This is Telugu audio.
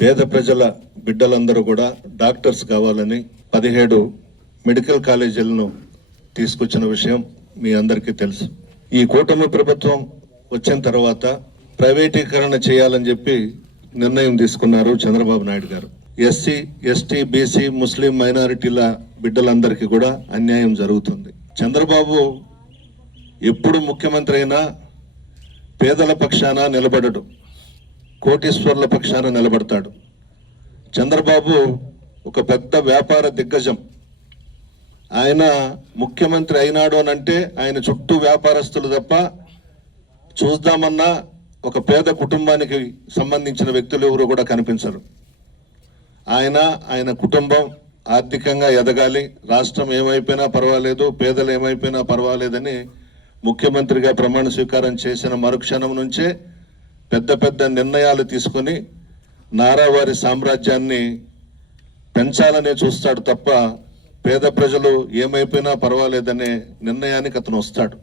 పేద ప్రజల బిడ్డలందరూ కూడా డాక్టర్స్ కావాలని పదిహేడు మెడికల్ కాలేజీలను తీసుకొచ్చిన విషయం మీ అందరికీ తెలుసు. ఈ కూటమి ప్రభుత్వం వచ్చిన తర్వాత ప్రైవేటీకరణ చేయాలని చెప్పి నిర్ణయం తీసుకున్నారు చంద్రబాబు నాయుడు గారు. ఎస్సీ ఎస్టీ బీసీ ముస్లిం మైనారిటీల బిడ్డలందరికీ కూడా అన్యాయం జరుగుతుంది. చంద్రబాబు ఎప్పుడు ముఖ్యమంత్రి అయినా పేదల పక్షాన నిలబడడు. కోటీశ్వర్ల పక్షాన నిలబడతాడు. చంద్రబాబు ఒక పెద్ద వ్యాపార దిగ్గజం. ఆయన ముఖ్యమంత్రి అయినాడు అని అంటే ఆయన చుట్టూ వ్యాపారస్తులు తప్ప చూద్దామన్నా ఒక పేద కుటుంబానికి సంబంధించిన వ్యక్తులు ఎవరు కూడా కనిపించరు. ఆయన ఆయన కుటుంబం ఆర్థికంగా ఎదగాలి. రాష్ట్రం ఏమైపోయినా పర్వాలేదు పేదలు ఏమైపోయినా పర్వాలేదని ముఖ్యమంత్రిగా ప్రమాణ స్వీకారం చేసిన మరుక్షణం నుంచే పెద్ద పెద్ద నిర్ణయాలు తీసుకొని నారావారి సామ్రాజ్యాన్ని పెంచాలనే చూస్తాడు తప్ప పేద ప్రజలు ఏమైపోయినా పర్వాలేదనే నిర్ణయానికి అతను వస్తాడు.